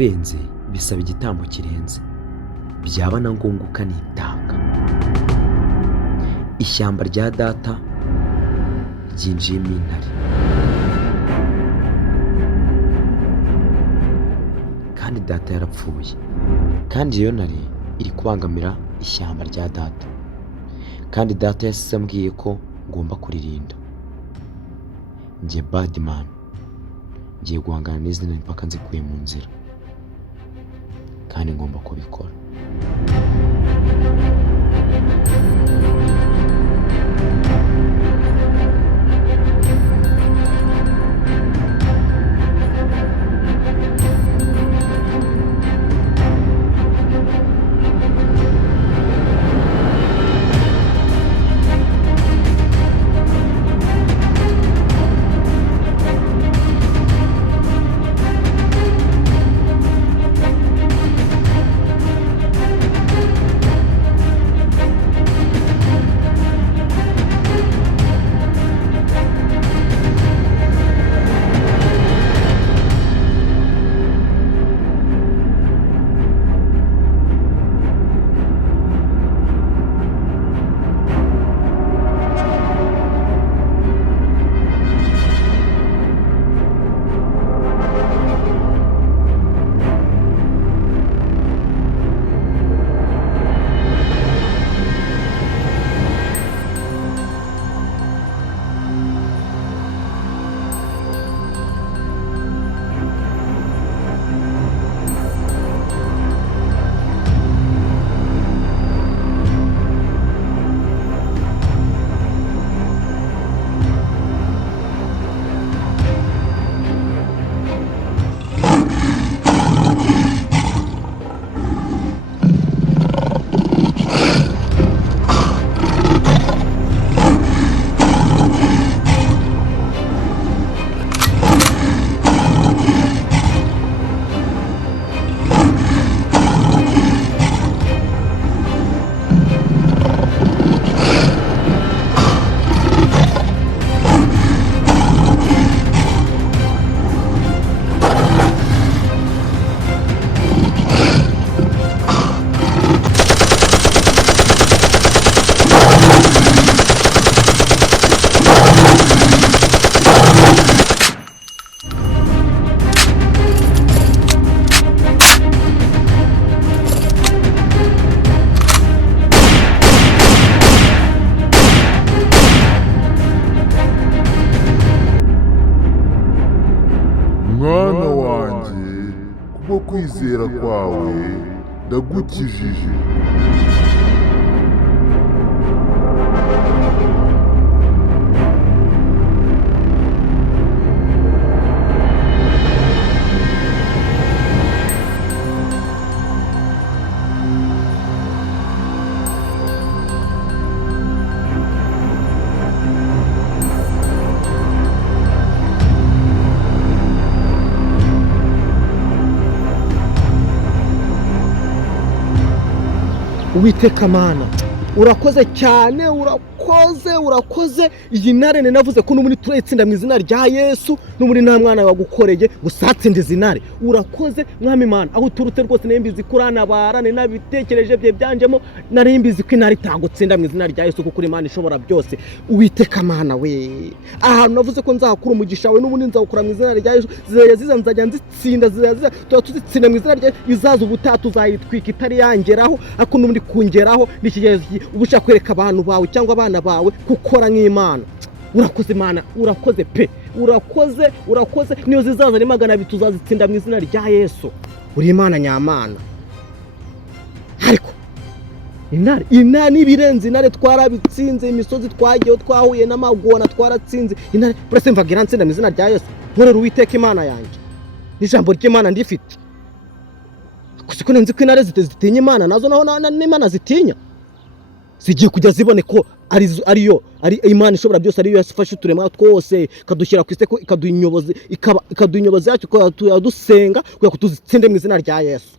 urenze bisaba igitambo kirenze, byaba na ngombwa ukanitanga. Ishyamba rya data ryinjiyemo intare, kandi data yarapfuye, kandi iyo ntare iri kubangamira ishyamba rya data, kandi data yasize ambwiye ko ngomba kuririnda. Njye Badman ngiye guhangana n'izi ntare mpaka nzikuye mu nzira, kandi ngomba kubikora. Mwana wanjye, kubwo kwizera kwawe ndagukijije. Uwiteka Mana, urakoze cyane, urakoze. Iyi ntare navuze ko n'ubundi turayitsinda mu izina rya Yesu, n'ubundi nta mwana wagukoreye gusatsinda izi ntare. Urakoze Mwami Mana, aho uturutse rwose nembizi kuranabara, nabitekereje bye byanjemo, narimbizi ko intare itagutsinda mu izina rya Yesu, kuko uri Imana ishobora byose. Uwiteka Mana we, ahantu navuze ko nzakura umugisha we, n'ubundi nzawukura mu izina rya Yesu. Ziza nzajya nzitsinda, tuba tuzitsinda mu izina rya Yesu. Izaza ubutaha uzayitwika itari yangeraho, ariko n'ubundi kungeraho n'ikigezi uba ushaka kwereka abantu bawe cyangwa abana bawe gukora nk'Imana. Urakoze Mana, urakoze pe, urakoze. Niyo zizaza ni 200 tuzazitsinda mu izina rya Yesu. Uri Imana nyamana. Ariko intare n'ibirenze, intare twarabitsinze, imisozi twagiye twahuye n'amagona twaratsinze. Intare burase mvaga irantsinda mu izina rya Yesu. Nkorera Uwiteka Imana yanjye, n'ijambo ry'Imana ndifite. Kuko nzi ko intare zitinya Imana, nazo naho n'Imana zitinya. Zigiye kujya zibone ko ari Imana ishobora byose, ariyo yafashe uturema twose kadushyira ku iseko, ikaduinyoboza yacu, dusenga kugira ko tuzitsinde mu izina rya Yesu.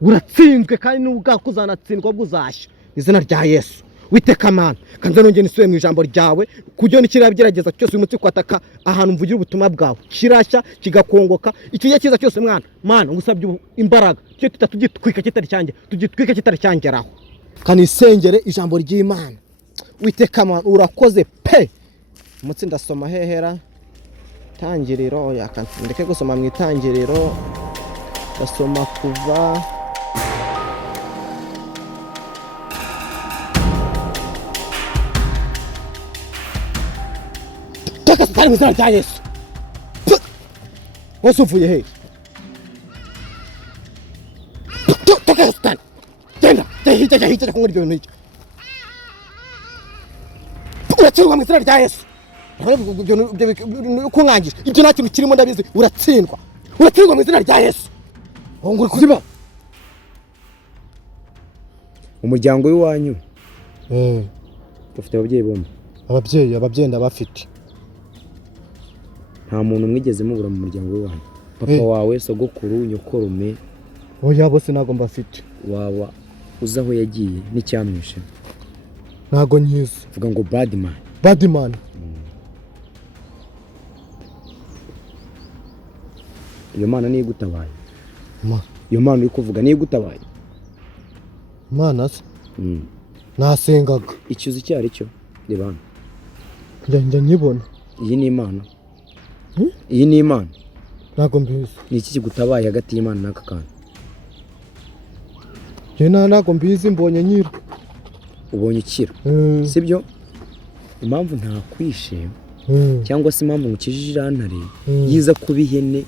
Uratsinzwe kandi n'ubwako uzanatsindwa bwuzashya mu izina rya Yesu. Witeka Mana kanza nongeye nisuye mu ijambo ryawe kujyo nikiragerageza cyose uyu munsi kwataka ahantu mvugira ubutumwa bwawe kirashya kigakongoka icyo gihe cyiza cyose Mana ngusabye imbaraga cyo tutagitwika kitari cyanjye tugitwika kitari cyangeraho kanisengere ijambo ry'Imana. Witeka Mana urakoze pe umunsi ndasoma hehera tangiriro ndeke gusoma mu itangiriro ndasoma kuva Taka satani mu izina rya Yesu. Wose uvuye he? Taka satani. Genda, hita kunkora ibyo bintu. Uratsindwa mu izina rya Yesu. Kungangisha ibyo nta kintu kirimo ndabizi uratsindwa. Uratsindwa mu izina rya Yesu. Nguri kuziba. Umuryango w'iwanyu. Ufite ababyeyi bombi. Ababyeyi ndabafite. Nta muntu mwigeze mubura mu muryango w'iwanyu. Papa wawe, sogokuru, nyokorume. Oya bose nago mbafite. Waba uza aho yagiye n'icyamwishe. Nago nyizi. Vuga ngo Badman. Badman. Iyo Mana niyo igutabaye. Iyo Mana uri kuvuga niyo igutabaye. Mana se. Nasengaga. Icyuzi cyari cyo. Reba hano. Njya nyibona. Iyi ni Imana. Iyi ni Imana. Nago mbizi. Ni iki kigutabaye hagati y'Imana n'aka kana? Nago mbizi mbonye nyira. Ubonye ukira. Sibyo? Impamvu ntakwishe cyangwa se impamvu ngukijije irantare yiza kuba ihene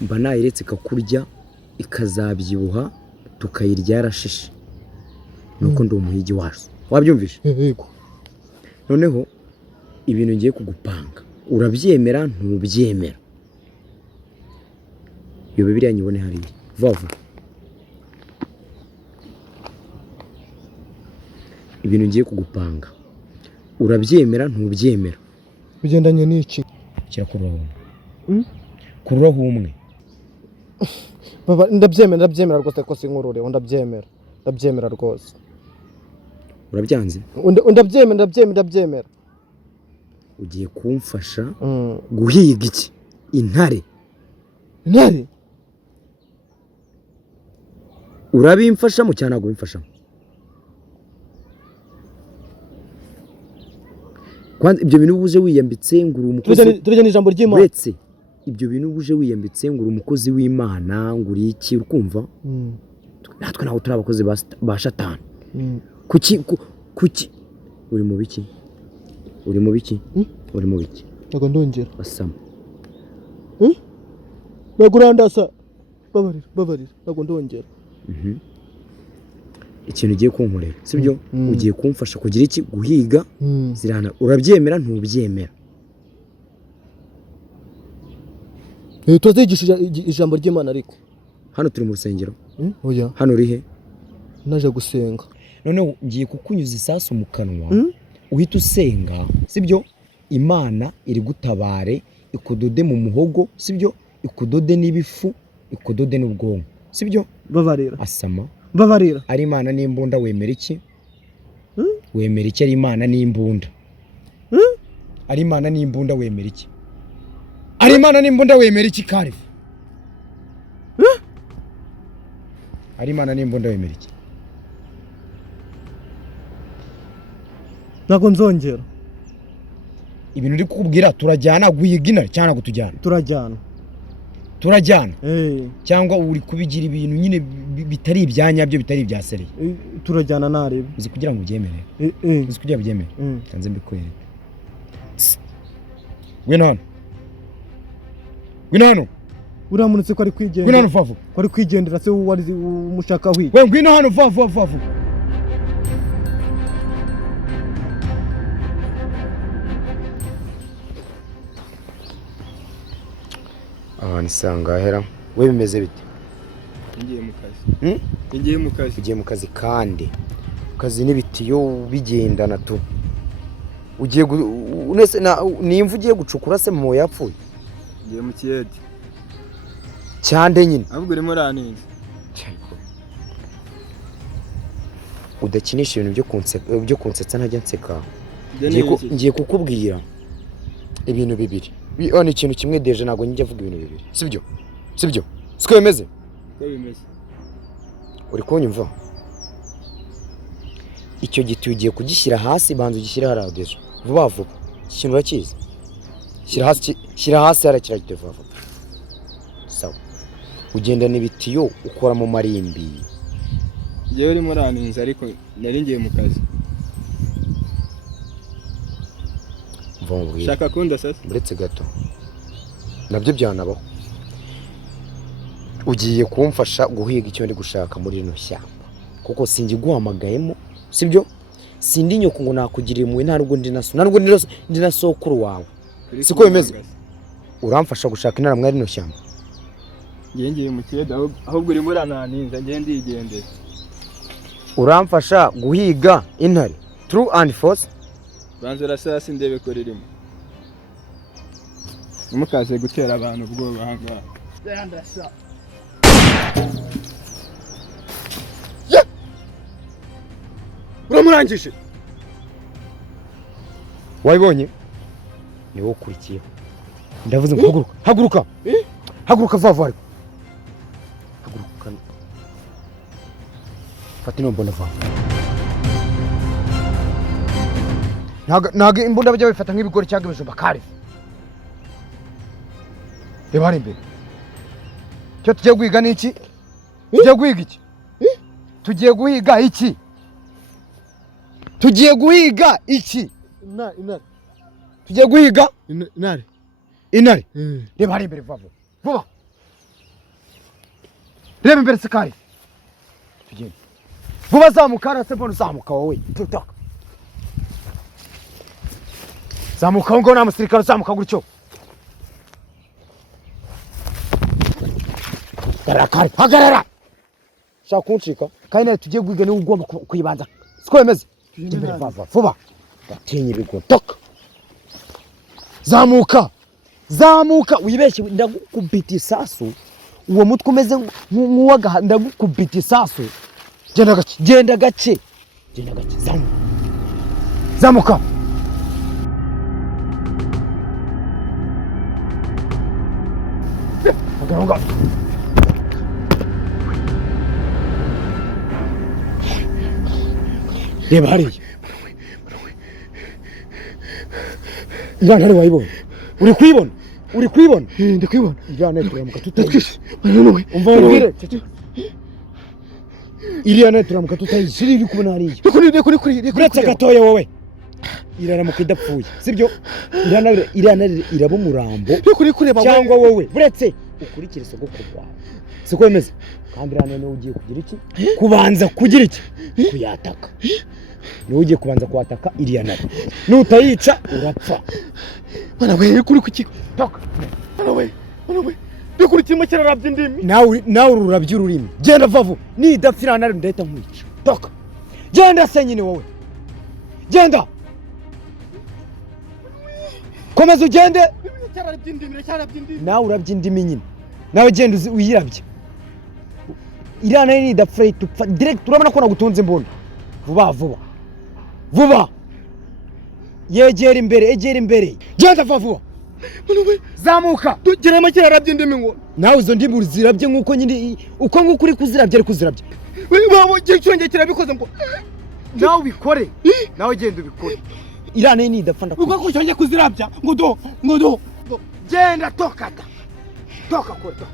mba nayiretse ikakurya ikazabyibuha tukayirya yarashishe. Nuko ndi umuhigi wazo. Wabyumvishe? Yego. Noneho ibintu ngiye kugupanga urabyemera ntubyemera. Iyo Bibiliya nyibone hariya. Vavu. Ibintu ngiye kugupanga urabyemera ntubyemera. Bigendanye n'iki? Kirakurura humwe. Kurura humwe. Baba ndabyemera rwose ko sinkurure ndabyemera rwose. Urabyanze? Ndabyemera. Ugiye kumfasha guhiga iki? Intare. Intare? Urabimfashamo cyane ntabwo bimfashamo? Kwanza ibyo bintu buje wiyambitse nguru umukozi. Turajya n'ijambo ry'Imana. Uretse ibyo bintu buje wiyambitse nguru umukozi w'Imana nguri iki urukumva? Natwe naho turi abakozi ba Satani. Kuki uri mu biki? Uri mu biki? Nago ndongera. Basama. Nagurandasa. Babarira. Nago ndongera. Ikintu ugiye kunkorera sibyo? Ugiye kumfasha kugira iki? Guhiga zirana. Urabyemera ntubyemera? Tuzigisha ijambo ry'Imana ariko. Hano turi mu rusengero. Oya. Hano uri he? Naje gusenga. Noneho ngiye kukunyuza isasu mu kanwa. Uhita usenga sibyo? Imana iri gutabare ikudode mu muhogo sibyo? Ikudode n'ibifu, ikudode n'ubwonko sibyo? Babarira. Asama. Babarira. Ari Imana n'imbunda wemera iki? Wemera iki ari Imana n'imbunda? Ari Imana n'imbunda wemera iki? Ari Imana n'imbunda wemera iki Karifu? Ari Imana n'imbunda wemera iki? Nago nzongera. Ibintu uri kukubwira turajyana guhigina cyangwa gutujyana? Turajyana. Cyangwa uri kubigira ibintu nyine bitari ibyanya byo bitari ibya seri. Turajyana narebe. Uzi kugira ngo ubyemere. Uzi kugira byemere. Kanze mbikwereke. Wino hano. Uramunutse ko ari kwigendera. Wino hano vavu. Ko ari kwigendera se wari umushaka hwi. We ngwino hano vavu. Nisanga hera. We bimeze bite? Ngiye mu kazi. Ugiye mu kazi kandi. Kazi n'ibitiyo bigendana tu. Ugiye nimva ugiye gucukura se mu yapfuye? Ngiye mu kiyede. Cyande nyine. Ahubwo urimo uraniza. udakinisha ibintu byo kunsetsa ntajya nseka. Ibyo ni Ngiye kukubwira ibintu bibiri. Ni ikintu kimwe deje ntabwo njya avuga ibintu bibiri. Sibyo? Siko bimeze? uko bimeze. Uri kunyumva? Icyo giti ugiye kugishyira hasi, banza ugishyire hariya deje. Vuba vuba. Ikintu urakizi? Shyira hasi hariya kiriya giti vuba vuba. Sawa. Ugenda n'ibitiyo ukora mu marimbi. Njyewe urimo uraninza ariko nari ngiye mu kazi. Shaka kunda sasa. Uretse gato. Nabyo byanabaho. Ugiye kumfasha guhiga icyo ndi gushaka muri rino shyamba. Kuko singi guhamagayemo, sibyo? Sindi nyoko ngo nakugirira imwe ntarwo ndi na sokuru wawe. Siko bimeze? Uramfasha gushaka inara mwari rino shyamba. Ngiye mu kiyede ahubwo urimo urananinza ngiye ndigendera. Uramfasha guhiga intare. True and false? Banza urasasi ndebe ko ririmo. Numukaze gutera abantu ubwoba hanga. Ndasa. Uramurangije. Wayibonye? Ni wo kurikiye. Ndavuze ngo haguruka. Haguruka vava ariko. Haguruka. Fata ino mbona vava. Naga imbunda bajya bifata nk'ibigori cyangwa ibijumba kare. Reba ari imbere. Cyo tugiye guhiga ni iki? Tugiye guhiga iki? Tugiye guhiga iki? Tugiye guhiga iki? Intare. Tugiye guhiga intare. Reba ari imbere vava. Vuba. Reba imbere sikari. Tugende. Vuba zamuka na sebona zamuka wowe. Tutaka. Zamuka ngo na musirikare zamuka gutyo. Hagarara. Shaka kuncika. Kandi tugiye guhiga ni ugomba kuyibanza. Siko bimeze? Imbere vava. Vuba. Batinye bigo. Toka. Zamuka wibeshye ndagukubita isasu. Uwo mutwe umeze nk'uwaga ndagukubita isasu. Genda gace. Zamuka. Hagarara. Reba hariya. Iriya ntare wayibonye? Uri kwibona? Ndi kwibona. Iriya ntare turamuka tutayishe. Umva ubwire. Iriya ntare turamuka tutayishe. Iri kubona hariya. Kuri. Uretse gatoya wowe. Iraramuka idapfuye. Sibyo? Iriya ntare iraba umurambo. Kuri kureba cyangwa wowe. Uretse ukurikire sogokuru wawe. Siko bimeze? Kandi iriya ntare ugiye kugira iki? Kubanza kugira iki? Kuyataka. Niwe ugiye kubanza kuwataka iriya ntare. Nutayica urapfa. Mana we kuri kuki? Toka. Mana we. Kuri kimwe kirarabye indimi. Nawe ururabye ururimi. Genda vavu. Nidapfira ntare ndahita nkwica. Toka. Genda senyine wowe. Genda. Komeza ugende. Cyarabye indimi. Nawe urabye indimi nyine. Nawe genda uyirabye. Iriya ntare nidapfira tupfa direct. Urabona ko nagutunze imbunda. Vuba. Egera imbere. Genda vuba. Zamuka. Tugera amakira arabye indimi ngo. Nawe izo ndimi zirabye nkuko nyine uko nguko uri kuzirabye ari kuzirabye. Wewe cyonge kirabikoze ngo. Nawe ubikore. Nawe genda ubikore. Iriya ntare nidapfa ndakubwira. Uko cyonge kuzirabya ngo do. Genda toka kora.